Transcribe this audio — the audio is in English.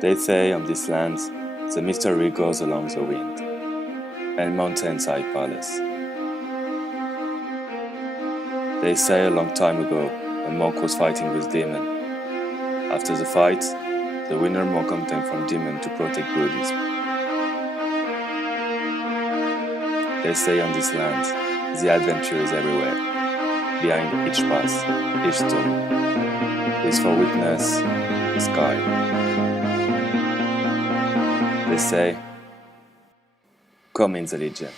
They say on this land the mystery goes along the wind, and mountainside palace. They say a long time ago a monk was fighting with demon. After the fight, the winner monk obtained from demon to protect Buddhism. They say on this land the adventure is everywhere, behind each path, each stone, with for witness the sky. They say, come in the legend.